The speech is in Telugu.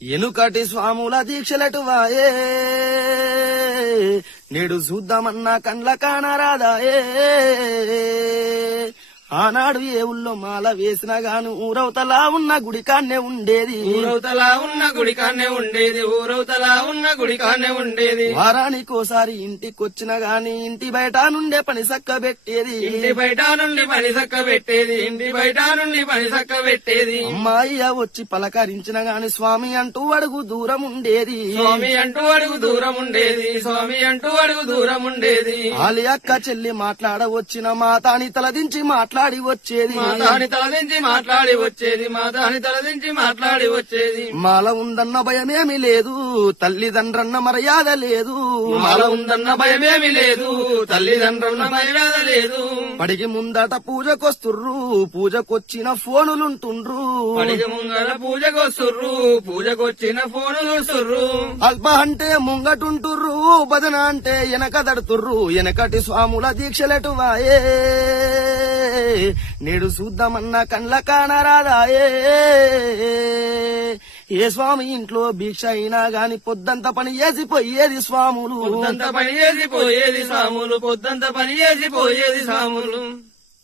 ఎనుకటి స్వాముల దీక్షలెటువాయే నేడు చూద్దామన్నా కండ్ల కానరాదాయే ఆనాడు ఏ ఊళ్ళో మాల వేసినా గాని ఊరవతలా ఉన్న గుడికాన్నే ఉండేది ఊరవతలా ఉన్న గుడికాన్నే ఉండేది ఊరవతలా ఉన్న గుడికాన్నే ఉండేది వారానికోసారి ఇంటికొచ్చినా గాని ఇంటి బయట నుండే పని సక్క పెట్టేది ఇంటి బయట నుండి పని సక్క పెట్టేది ఇంటి బయట నుండి పని సక్క పెట్టేది అమ్మాయి వచ్చి పలకరించిన గాని స్వామి అంటూ అడుగు దూరం ఉండేది స్వామి అంటూ అడుగు దూరం ఉండేది స్వామి అంటూ అడుగు దూరం ఉండేది ఆలి అక్క చెల్లి మాట్లాడవచ్చిన మాతాని తలదించి మాట్లాడి వచ్చేది మాతాని తలదించి మాట్లాడి వచ్చేది మాతాని తలదించి మాట్లాడి వచ్చేది మాల ఉందన్న భయమేమి లేదు తల్లిదండ్రన్న మర్యాద లేదు మాల ఉందన్న భయమేమి లేదు తల్లిదండ్రుల మర్యాద లేదు పడికి ముందట పూజకొస్తుర్రు పూజకొచ్చిన ఫోనులుంటుండ్రు పడికి ముందర పూజకొస్తుర్రు పూజకొచ్చిన ఫోనులు సుర్రు అల్ప అంటే ముంగటుంటుర్రు భజన అంటే వెనకదడుతుర్రు వెనకటి స్వాముల దీక్షలెటువాయే నేడు చూద్దామన్నా కండ్ల కానరాదాయే ఏ స్వామి ఇంట్లో భిక్ష అయినా గాని పొద్దంతా పని చేసిపోయేది స్వాములు పొద్దంతా పని చేసిపోయేది స్వాములు పొద్దంతా పని చేసిపోయేది స్వాములు